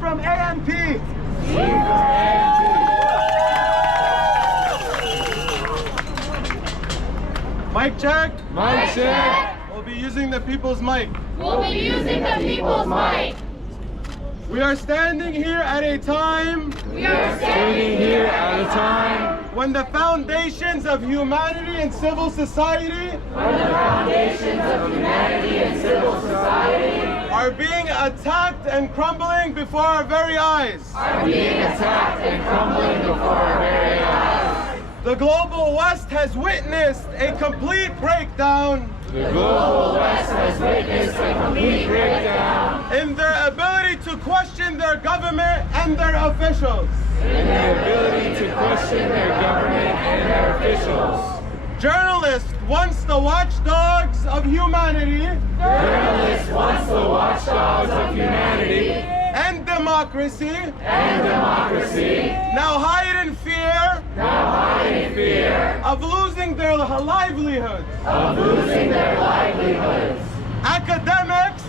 from AMP. Mic check. Mic check. We'll be using the people's mic. We'll be using the people's mic. We are standing here at a time when the foundations of humanity and civil society are being attacked and crumbling before our very eyes. The global West has witnessed a complete breakdown in their ability to question their government and their officials. Journalists, once the watchdogs of humanity, and democracy, now hide in fear of losing their livelihoods. Academics,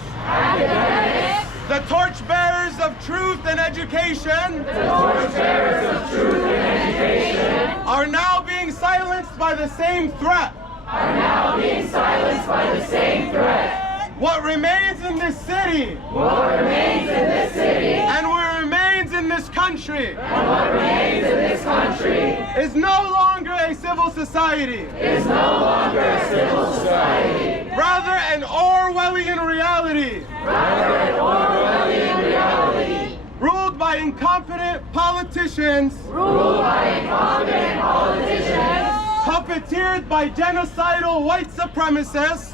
the torchbearers of truth and education, are now being silenced by the same threat. What remains in this city, and what remains in this country, is no longer a civil society. Rather an Orwellian reality. Ruled by incompetent politicians. Puppeteered by genocidal white supremacists.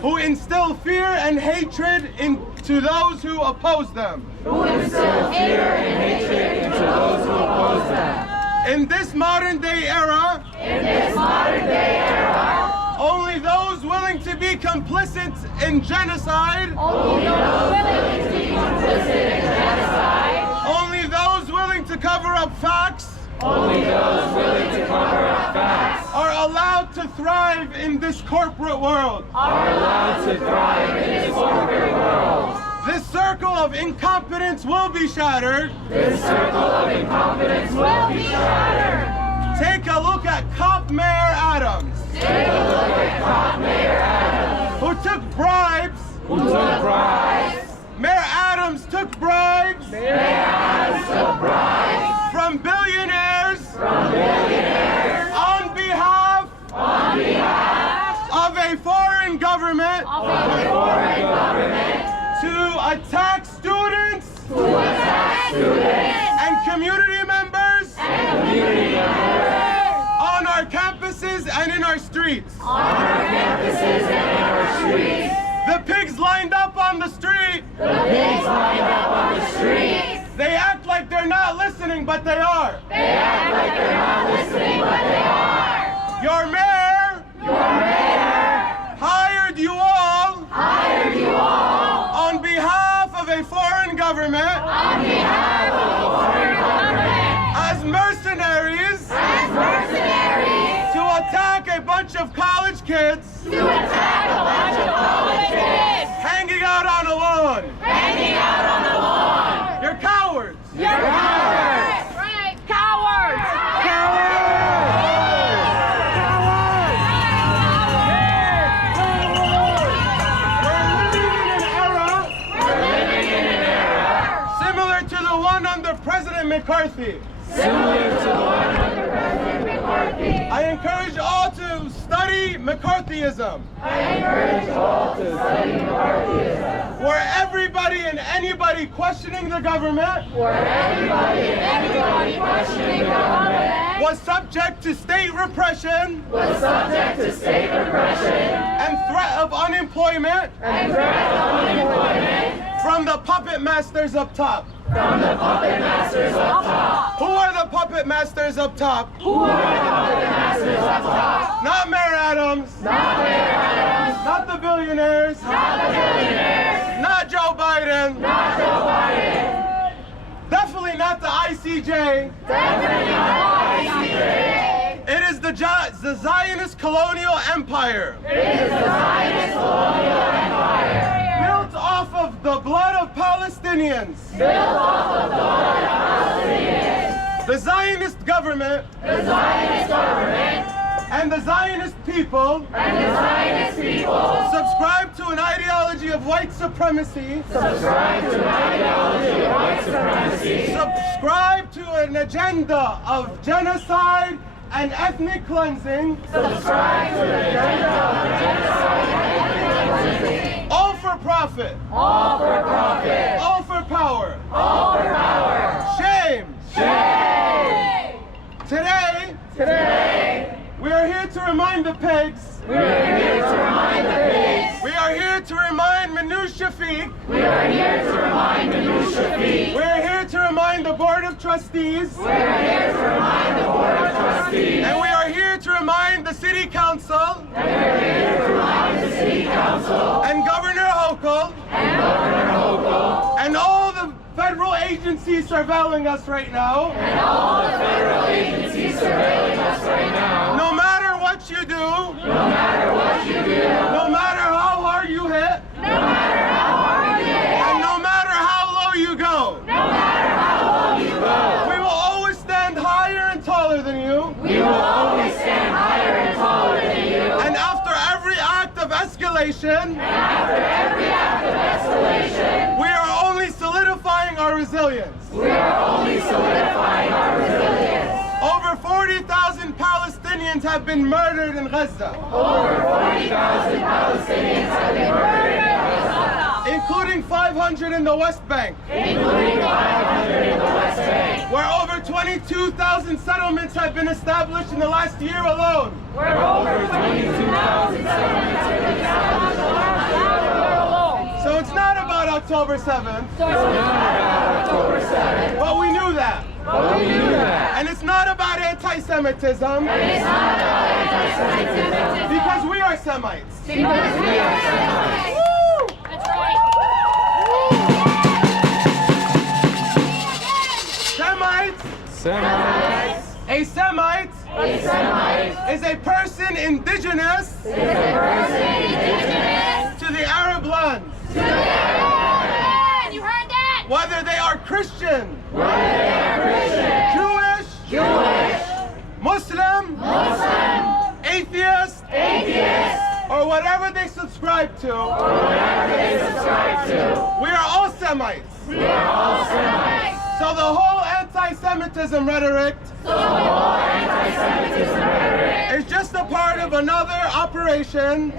Who instill fear and hatred into those who oppose them. In this modern day era, only those willing to be complicit in genocide, only those willing to cover up facts, are allowed to thrive in this corporate world. This circle of incompetence will be shattered. Take a look at Cop Mayor Adams. Who took bribes. Mayor Adams took bribes. From billionaires. On behalf of a foreign government. To attack students. And community members. On our campuses and in our streets. The pigs lined up on the street. They act like they're not listening, but they are. Your mayor hired you all on behalf of a foreign government as mercenaries to attack a bunch of college kids hanging out on a lawn. You're cowards. Right, cowards. We're living in an era similar to the one under President McCarthy. I encourage all to study McCarthyism. Where everybody and anybody questioning the government was subject to state repression and threat of unemployment from the puppet masters up top. Who are the puppet masters up top? Not Mayor Adams. Not the billionaires. Not Joe Biden. Definitely not the ICJ. It is the Zionist colonial empire. Built off the blood of Palestinians. Built off the blood of Palestinians. The Zionist government. The Zionist government. And the Zionist people. And the Zionist people. Subscribe to an ideology of white supremacy. Subscribe to an ideology of white supremacy. Subscribe to an agenda of genocide and ethnic cleansing. Subscribe to an agenda of genocide and ethnic cleansing. All for profit. All for profit. All for power. All for power. Shame. Shame. Today, we are here to remind the pigs. We are here to remind the pigs. We are here to remind Manu Shafiq. We are here to remind Manu Shafiq. We are here to remind the Board of Trustees. We are here to remind the Board of Trustees. And we are here to remind the City Council. And we are here to remind the City Council. And Governor Hochul. And Governor Hochul. And all the federal agencies surveilling us right now. And all the federal agencies surveilling us right now. No matter what you do. No matter what you do. No matter how hard you hit. No matter how hard you hit. And no matter how low you go. No matter how low you go. We will always stand higher and taller than you. We will always stand higher and taller than you. And after every act of escalation. And after every act of escalation. We are only solidifying our resilience. We are only solidifying our resilience. Over 40,000 Palestinians have been murdered in Gaza. Over 40,000 Palestinians have been murdered in Gaza. Including 500 in the West Bank. Including 500 in the West Bank. Where over 22,000 settlements have been established in the last year alone. Where over 22,000 settlements have been established in the last year alone. So it's not about October 7th. So it's not about October 7th. But we knew that. But we knew that. And it's not about anti-Semitism. And it's not about anti-Semitism. Because we are Semites. Because we are Semites. Woo! That's right. Semites. A Semite. A Semite. Is a person indigenous. Is a person indigenous. To the Arab lands. To the Arab lands. You heard that? Whether they are Christian. Whether they are Christian. Jewish. Muslim. Atheist. Or whatever they subscribe to. We are all Semites. We are all Semites. So the whole anti-Semitism rhetoric. Is just a part of another operation. Of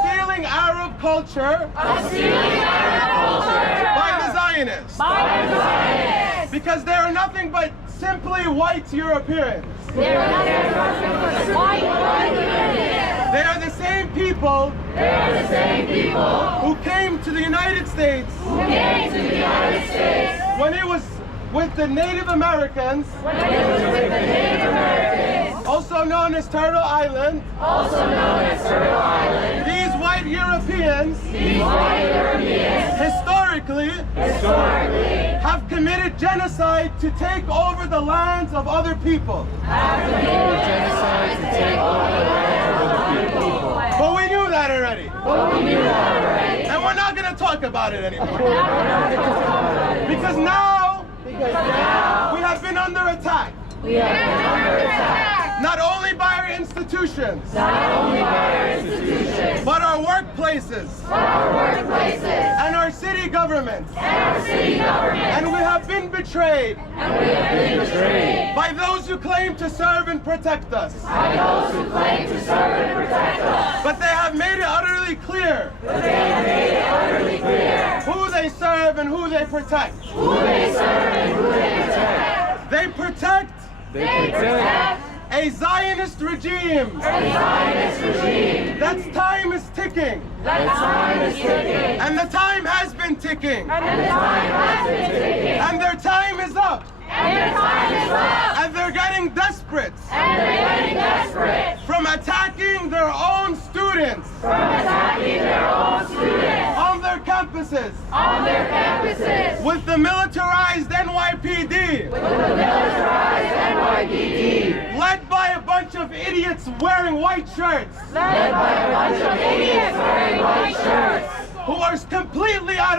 stealing Arab culture. By the Zionists. Because they are nothing but simply white Europeans. They are the same people who came to the United States when it was with the Native Americans, also known as Turtle Island. These white Europeans, historically, have committed genocide to take over the lands of other people. But we knew that already. And we're not going to talk about it anymore. Because now, we have been under attack. Not only by our institutions, but our workplaces, and our city governments. And we have been betrayed by those who claim to serve and protect us. But they have made it utterly clear who they serve and who they protect. They protect a Zionist regime. That's time is ticking. And the time has been ticking. And their time is up. And they're getting desperate. From attacking their own students. On their campuses. With the militarized NYPD. Led by a bunch of idiots wearing white shirts.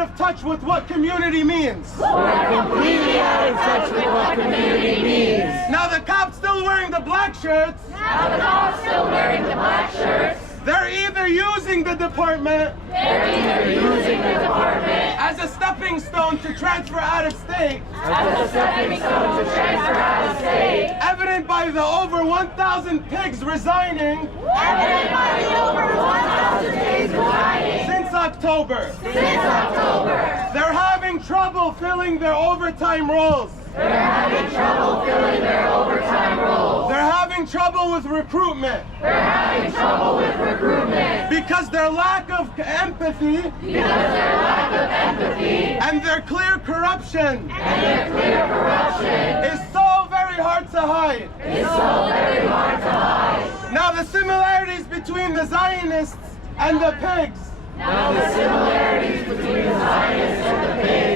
of touch with what community means. We're completely out of touch with what community means. Now the cops still wearing the black shirts. Now the cops still wearing the black shirts. They're either using the department as a stepping stone to transfer out of state. Evident by the over 1,000 pigs resigning. Since October. They're having trouble filling their overtime roles. They're having trouble with recruitment. Because their lack of empathy. And their clear corruption. Is so very hard to hide. Now the similarities between the Zionists and the pigs.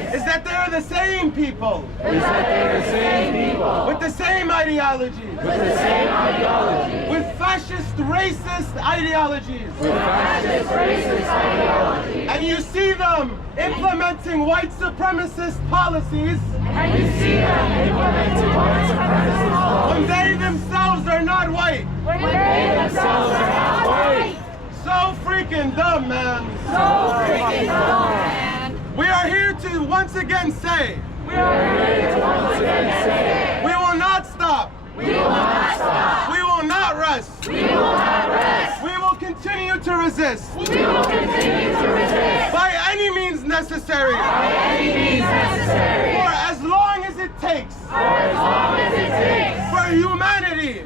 Is that they're the same people. With the same ideologies. With fascist, racist ideologies. And you see them implementing white supremacist policies. When they themselves are not white. So freaking dumb, man. We are here to once again say, we will not stop. We will not rest. We will continue to resist. By any means necessary. For as long as it takes. For humanity.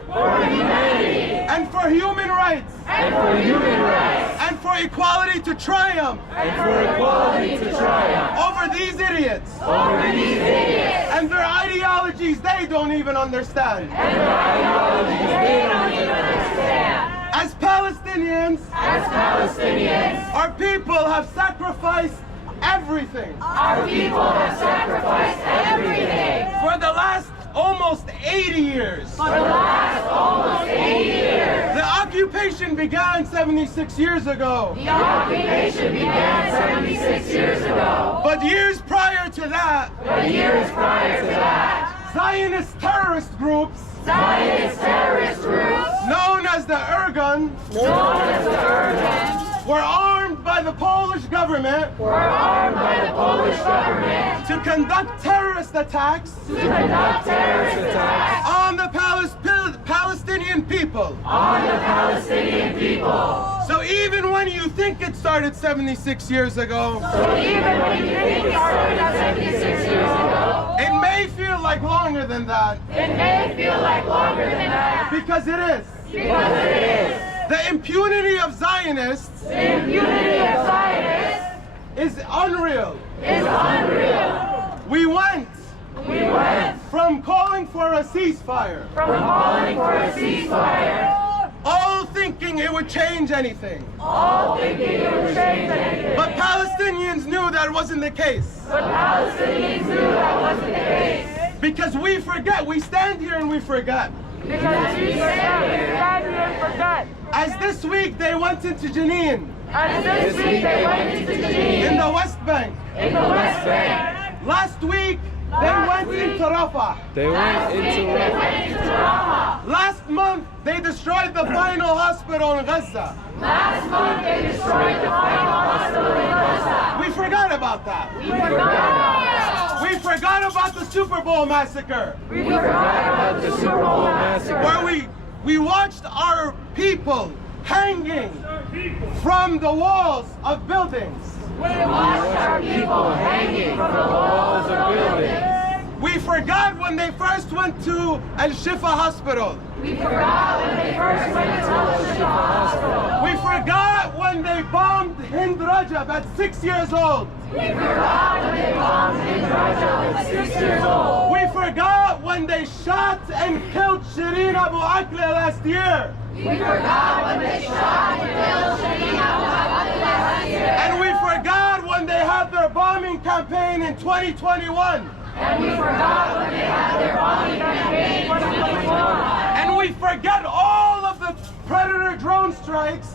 And for human rights. And for equality to triumph. Over these idiots. And their ideologies they don't even understand. As Palestinians, our people have sacrificed everything. For the last almost 80 years. The occupation began 76 years ago. But years prior to that, Zionist terrorist groups, known as the Irgun, were armed by the Polish government to conduct terrorist attacks on the Palestinian people. So even when you think it started 76 years ago, it may feel like longer than that. Because it is. The impunity of Zionists is unreal. We went from calling for a ceasefire, all thinking it would change anything. But Palestinians knew that wasn't the case. Because we forget. We stand here and we forget. As this week they went into Jenin. In the West Bank. Last week they went into Rafah. Last month they destroyed the final hospital in Gaza. We forgot about that. We forgot about the Super Bowl massacre. Where we watched our people hanging from the walls of buildings. We forgot when they first went to Al-Shifa Hospital. We forgot when they bombed Hind at 6 years old. We forgot when they shot and killed Shireen Abu Akleh last year. And we forgot when they had their bombing campaign in 2021. And we forget all of the Predator drone strikes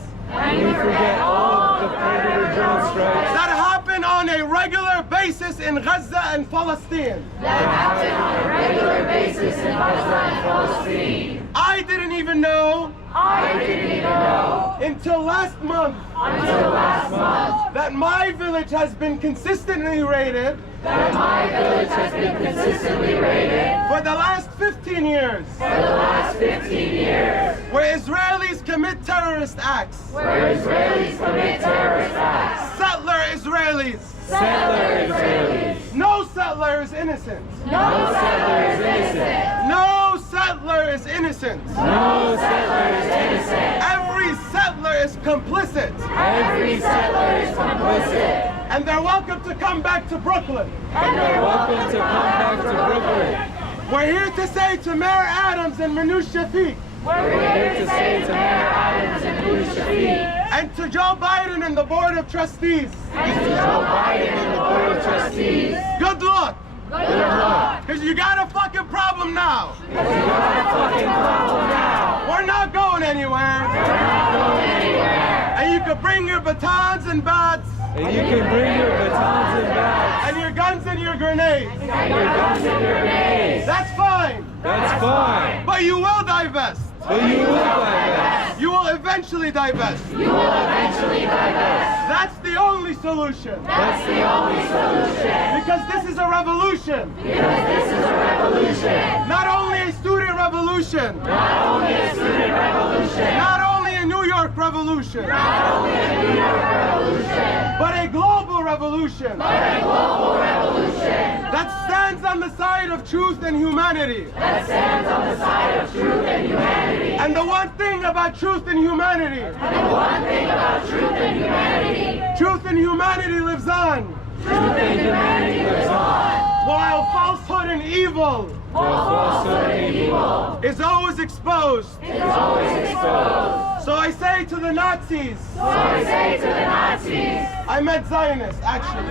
that happen on a regular basis in Gaza and Palestine. that happen on a regular basis in Gaza and Palestine. I didn't even know I didn't even know until last month until last month that my village has been consistently raided that my village has been consistently raided for the last 15 years, for the last 15 years, where Israelis commit terrorist acts. where Israelis commit terrorist acts. Settler Israelis. Settler Israelis. No settler is innocent. No settler is innocent. No settler is innocent. No settler is innocent. Every settler is complicit. Every settler is complicit. And they're welcome to come back to Brooklyn. And they're welcome Welcome to come back to Brooklyn. We're here to say to Mayor Adams and Manoush Shafiq We're here to say to Mayor Adams and Manoush Shafiq and to Joe Biden and the Board of Trustees, and to Joe Biden and the Board of Trustees, good luck. good luck. Because you got a fucking problem now. We got a fucking problem now. We're not going anywhere. We're not going anywhere. And you can bring your batons and bats And you can bring your batons and bats and your guns and your grenades. And your guns and your grenades. That's fine. That's fine. But you will divest. But you will divest. You will eventually divest. You will eventually divest. That's the only solution. That's the only solution. Because this is a revolution. Because this is a revolution. Not only a student revolution. Not only a student revolution. Not only a New York revolution. Not only a New York revolution. But a global revolution. But a global revolution. That stands on the side of truth and humanity. That stands on the side of truth and humanity. And the one thing about truth and humanity, And the one thing about truth and humanity, truth and humanity lives on. truth and humanity lives on. While falsehood and evil While falsehood and evil is always exposed. is always exposed. So I say to the Nazis, So I say to the Nazis, I meant Zionists actually,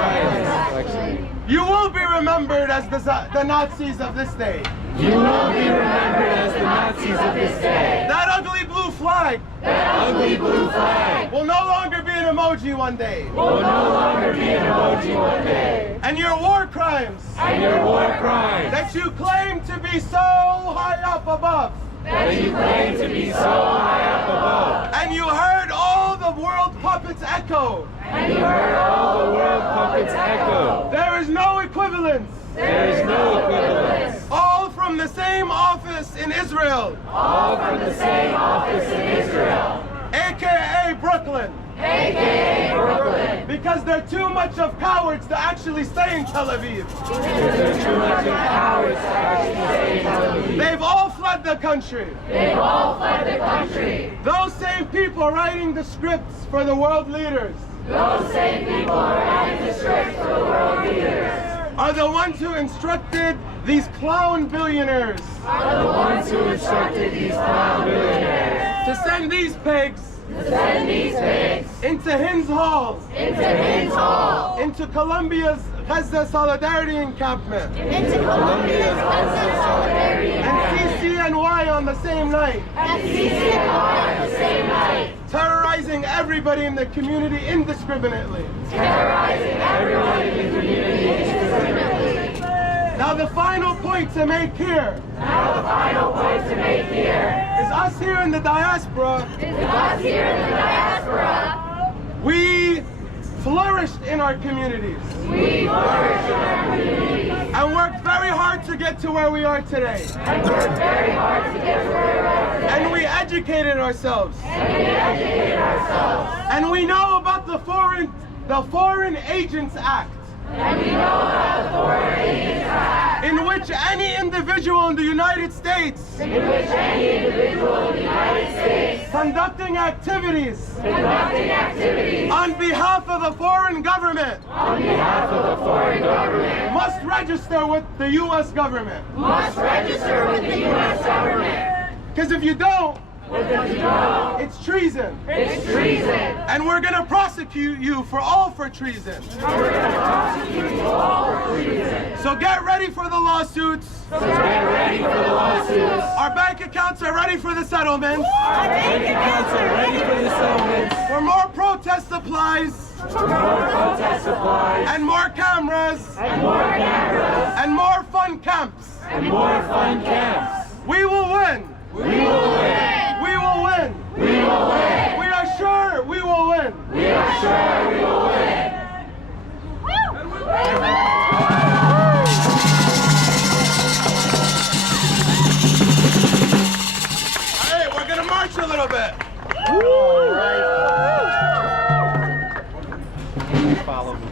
Actually, you will be remembered as the Nazis of this day. you will be remembered as the Nazis of this day. That ugly blue flag that ugly blue flag will no longer be an emoji one day. will no longer be an emoji one day. And your war crimes And your war crimes that you claim to be so high up above, That you claim to be so high up above. and you heard all the world puppets echo, And you heard all the world puppets echo. there is no equivalence. There is no equivalence. All from the same office in Israel, all from the same office in Israel, aka Brooklyn. aka Brooklyn. Because they're too much of cowards to actually stay in Tel Aviv. There's too much of cowards to actually stay in Tel Aviv. They've all fled the country. They've all fled the country. Those same people writing the scripts for the world leaders Those same people are writing the scripts for the world leaders. are the ones who instructed these clown billionaires Are the ones who instructed these clown billionaires to send these pigs to send these pigs into Hind's halls, into Hind's Hall, into Colombia's Gaza Solidarity Encampment, into Colombia's Gaza Solidarity and CCNY on the same night, and CCNY on the same night, terrorizing everybody in the community indiscriminately. terrorizing everyone in the community indiscriminately. Now the final point to make here Now the final point to make here is us here in the diaspora, is us here in the diaspora. we flourished in our communities We flourish in our communities and worked very hard to get to where we are today. and work very hard to get where we are today. And we educated ourselves. And we educate ourselves. And we know about the Foreign Agents Act, And we know about the Foreign Agents Act, in which any individual in the United States in which any individual in the United States conducting activities conducting activities on behalf of a foreign government on behalf of a foreign government must register with the U.S. government. must register with the U.S. government. Because if you don't, Because you know it's treason. it's treason. And we're going to prosecute you for treason. And we're going to prosecute you all for treason. So get ready for the lawsuits. So get ready for the lawsuits. Our bank bank accounts are ready for the settlements. Our bank accounts are ready for the settlements. For more protest supplies. For more protest supplies. And more cameras. And more cameras. And more fun camps. And more fun camps. We will win. We will win. We will win. We will win. We are sure we will win. We are sure we will win. Hey, we're gonna march a little bit. Follow me.